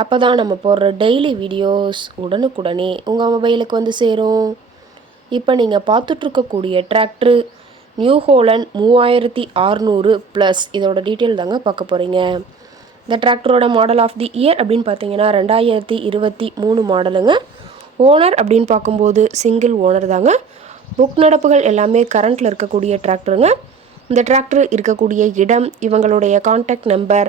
அப்போ தான் நம்ம போடுற டெய்லி வீடியோஸ் உடனுக்குடனே உங்கள் மொபைலுக்கு வந்து சேரும். இப்போ நீங்கள் பார்த்துட்ருக்கக்கூடிய டிராக்டரு நியூ ஹோலண்ட் மூவாயிரத்தி அறநூறு ப்ளஸ் இதோட டீட்டெயில் தாங்க பார்க்க போகிறீங்க இந்த டிராக்டரோட மாடல் ஆஃப் தி இயர் அப்படின்னு பார்த்தீங்கன்னா ரெண்டாயிரத்தி இருபத்தி மூணு மாடலுங்க ஓனர் அப்படின்னு பார்க்கும்போது சிங்கிள் ஓனர் தாங்க. புக் நடப்புகள் எல்லாமே கரண்ட்டில் இருக்கக்கூடிய டிராக்டருங்க இந்த டிராக்டர் இருக்கக்கூடிய இடம் இவங்களுடைய காண்டாக்ட் நம்பர்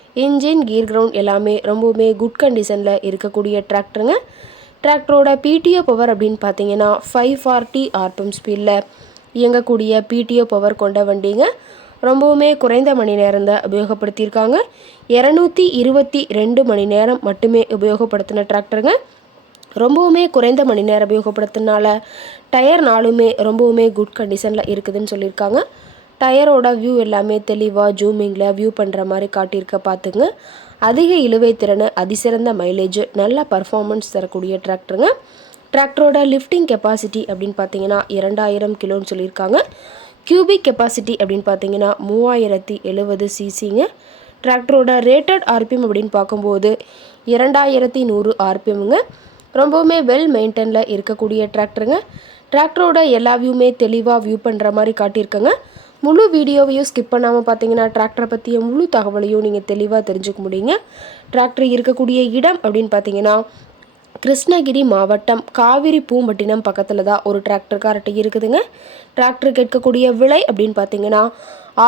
இன்ஜின் கீர் கிரவுண்ட் எல்லாமே ரொம்பவுமே குட் கண்டிஷனில் இருக்கக்கூடிய டிராக்டருங்க டிராக்டரோட பிடிஓ பவர் அப்படின்னு பார்த்தீங்கன்னா ஃபைவ் ஃபார்ட்டி ஆர்பிஎம் ஸ்பீடில் இயங்கக்கூடிய பிடிஓ பவர் கொண்ட வண்டிங்க. ரொம்பவுமே குறைந்த மணி நேரம் தான் உபயோகப்படுத்தியிருக்காங்க. இரநூத்தி இருபத்தி ரெண்டு மணி நேரம் மட்டுமே உபயோகப்படுத்தின டிராக்டருங்க ரொம்பவுமே குறைந்த மணி நேரம் உபயோகப்படுத்தினால டயர் நாளுமே ரொம்பவுமே குட் கண்டிஷனில் இருக்குதுன்னு சொல்லியிருக்காங்க. டயரோட வியூ எல்லாமே தெளிவாக ஜூமிங்கில் வியூ பண்ணுற மாதிரி காட்டியிருக்க பார்த்துங்க அதிக இழுவை திறனை அதிசிறந்த மைலேஜ் நல்ல பர்ஃபார்மன்ஸ் தரக்கூடிய டிராக்டருங்க டிராக்டரோட லிஃப்டிங் கெப்பாசிட்டி அப்படின்னு பார்த்தீங்கன்னா இரண்டாயிரம் கிலோன்னு சொல்லியிருக்காங்க. கியூபிக் கெப்பாசிட்டி அப்படின்னு பார்த்தீங்கன்னா மூவாயிரத்தி எழுபது சிசிங்க டிராக்டரோட ரேட்டட் ஆர்பிஎம் அப்படின்னு பார்க்கும்போது இரண்டாயிரத்தி நூறு ஆர்பிஎம்ங்க ரொம்பவுமே வெல் மெயின்டெனில் இருக்கக்கூடிய டிராக்டருங்க டிராக்டரோட எல்லா வியூமே தெளிவாக வியூ பண்ணுற மாதிரி காட்டியிருக்கங்க. முழு வீடியோவையும் ஸ்கிப் பண்ணாமல் பார்த்தீங்கன்னா டிராக்டரை பற்றிய முழு தகவலையும் நீங்கள் தெளிவாக தெரிஞ்சுக்க முடியுங்க. டிராக்டர் இருக்கக்கூடிய இடம் அப்படின்னு பார்த்தீங்கன்னா கிருஷ்ணகிரி மாவட்டம் காவிரி பூம்பட்டினம் பக்கத்தில் தான் ஒரு டிராக்டர் கார்ட்டு இருக்குதுங்க. டிராக்டர் கேட்கக்கூடிய விலை அப்படின்னு பார்த்தீங்கன்னா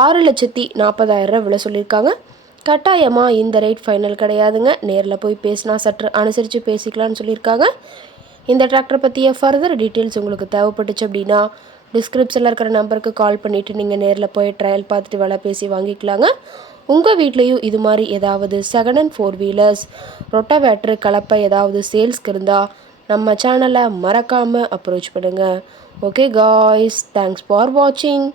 ஆறு லட்சத்தி நாற்பதாயிரம் விலை சொல்லியிருக்காங்க. கட்டாயமாக இந்த ரேட் ஃபைனல் கிடையாதுங்க. நேரில் போய் பேசினா சற்று அனுசரித்து பேசிக்கலாம்னு சொல்லியிருக்காங்க. இந்த டிராக்டர் பற்றிய ஃபர்தர் டீட்டெயில்ஸ் உங்களுக்கு தேவைப்பட்டுச்சு அப்படின்னா டிஸ்கிரிப்ஷனில் இருக்கிற நம்பருக்கு கால் பண்ணிவிட்டு நீங்கள் நேரில் போய் ட்ரையல் பார்த்துட்டு வில பேசி வாங்கிக்கலாங்க. உங்கள் வீட்லேயும் இது மாதிரி ஏதாவது second and four wheelers rotavator கலப்பை ஏதாவது சேல்ஸ்க்கு இருந்தால் நம்ம சேனலை மறக்காமல் அப்ரோச் பண்ணுங்கள் ஓகே காய்ஸ் தேங்க்ஸ் ஃபார் வாட்சிங்